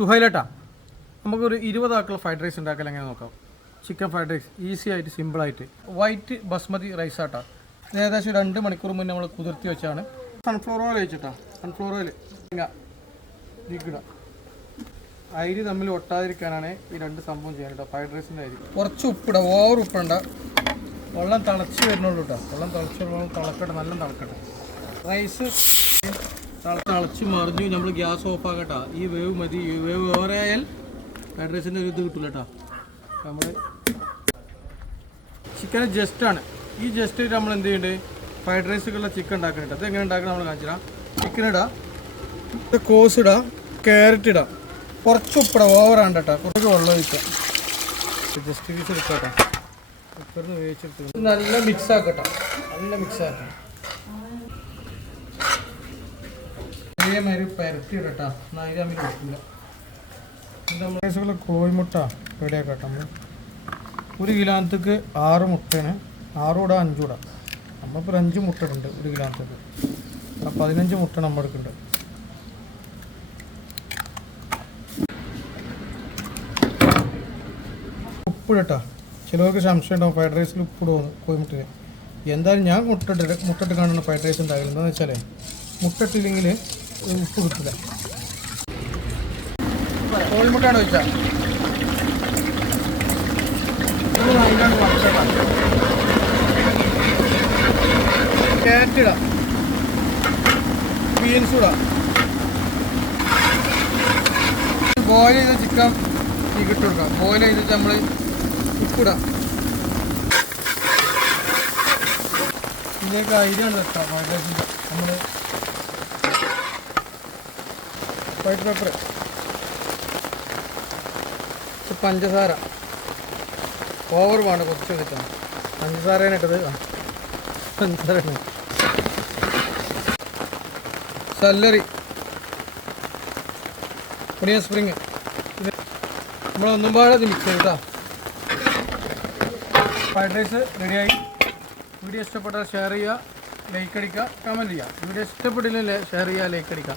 സുഹൈലട്ടാ നമുക്കൊരു ഇരുപതാക്കുള്ള fried rice ഉണ്ടാക്കാൻ എങ്ങനെ നോക്കാം? ചിക്കൻ ഫ്രൈഡ് റൈസ് ഈസി ആയിട്ട് സിമ്പിളായിട്ട് വൈറ്റ് ബസ്മതി റൈസ് ആട്ടാ. ഏകദേശം രണ്ട് മണിക്കൂർ മുന്നേ നമ്മൾ കുതിർത്തി വെച്ചാണ്. സൺഫ്ലവർ ഓയിൽ വെച്ചിട്ടാ സൺഫ്ലവർ ഓയിൽ ഇതിക്കിടാം അരി തമ്മിൽ ഒട്ടാതിരിക്കാനാണ് ഈ രണ്ട് സംഭവം ചെയ്യാൻ കേട്ടോ. ഫ്രൈഡ് റൈസിന്റെ അരി. കുറച്ച് ഉപ്പിട ഓവർ ഉപ്പിടണ്ട വെള്ളം തിളച്ച് വരുന്നുള്ളൂ കേട്ടോ. വെള്ളം തിളച്ച് വെള്ളം തിളക്കട്ടെ. നല്ല തിളക്കട്ടെ. റൈസ് തിളച്ച് മറിഞ്ഞു നമ്മൾ ഗ്യാസ് ഓഫ് ആക്കട്ടാ ഈ വേവ് മതി. ഈ വേവ് ഓവറായാൽ ഫ്രൈഡ് ഒരു ഇത് കിട്ടില്ല കേട്ടോ നമ്മൾ ചിക്കൻ ജസ്റ്റാണ് ഈ ജസ്റ്റ് നമ്മൾ എന്ത് ചെയ്യുന്നുണ്ട് ഫ്രൈഡ് റൈസുകളുടെ ചിക്കൻ ഉണ്ടാക്കണം അത് എങ്ങനെ ഉണ്ടാക്കണം നമ്മൾ കാണിച്ചു തരാം. ചിക്കൻ ഇടാം. കോസ് ഇടാം. ക്യാരറ്റ് ഇടാം. കുറച്ച് ഉപ്പിടാം. ഓവറാണ് കേട്ടോ കുറച്ച് വെള്ളം ഒഴിക്കാം ജസ്റ്റ് പീസ് എടുക്കാം കേട്ടോ നല്ല മിക്സ് ആക്കട്ടോ. നല്ല മിക്സ് ആക്കാം ഇതേമാതിരി പരത്തി ഇടട്ടോ. വെക്കില്ല നമ്മൾ ഒരു കിലോത്തേക്ക് ആറ് മുട്ടയാണ്. ആറ് കൂടെ അഞ്ച് കൂടെ. നമ്മളിപ്പോൾ ഒരു അഞ്ച് മുട്ട ഉണ്ട് ഒരു കിലോത്തേക്ക് ആ പതിനഞ്ച് മുട്ട നമ്മൾ എടുക്കുന്നുണ്ട് ഉപ്പിടട്ടോ ചിലവർക്ക് സംശയം ഉണ്ടാവും ഫ്രൈഡ് റൈസിൽ ഉപ്പിടുമോ കോഴിമുട്ടയിൽ എന്തായാലും ഞാൻ മുട്ടിട്ട് മുട്ടിട്ട് കാണുന്ന ഫ്രൈഡ് റൈസ് ഉണ്ടാകില്ല എന്താണെന്ന് വെച്ചാൽ മുട്ടിട്ടില്ലെങ്കിൽ കോഴിമുട്ടയാണ് വെച്ചാൽ ക്യാരറ്റ് ഇടാം. ബോയിൽ ചെയ്ത ചിക്കൻ ഇട്ട് കൊടുക്കാം. ബോയിൽ ചെയ്തിട്ട് നമ്മൾ ഉപ്പിടാം ഇതിലേക്ക് അരിയാണ് വെക്കാം റൈസിന്റെ നമ്മൾ വൈറ്റ് പേപ്പർ പഞ്ചസാര. ഓവർ വേണം കുറച്ച് എടുക്കണം പഞ്ചസാരയാണ് ഇട്ടത് പഞ്ചസാരയാണ് സല്ലറി പുണിയ സ്പ്രിങ് നമ്മളൊന്നും പാടെ മിക്സ് ചെയ്താ ഫ്രൈഡ് റൈസ് റെഡിയായി വീഡിയോ ഇഷ്ടപ്പെട്ടാൽ ഷെയർ ചെയ്യുക ലൈക്ക് അടിക്കുക കമന്റ് ചെയ്യുക. വീഡിയോ ഇഷ്ടപ്പെട്ടില്ലല്ലേ ഷെയർ ചെയ്യുക ലൈക്ക് അടിക്കുക.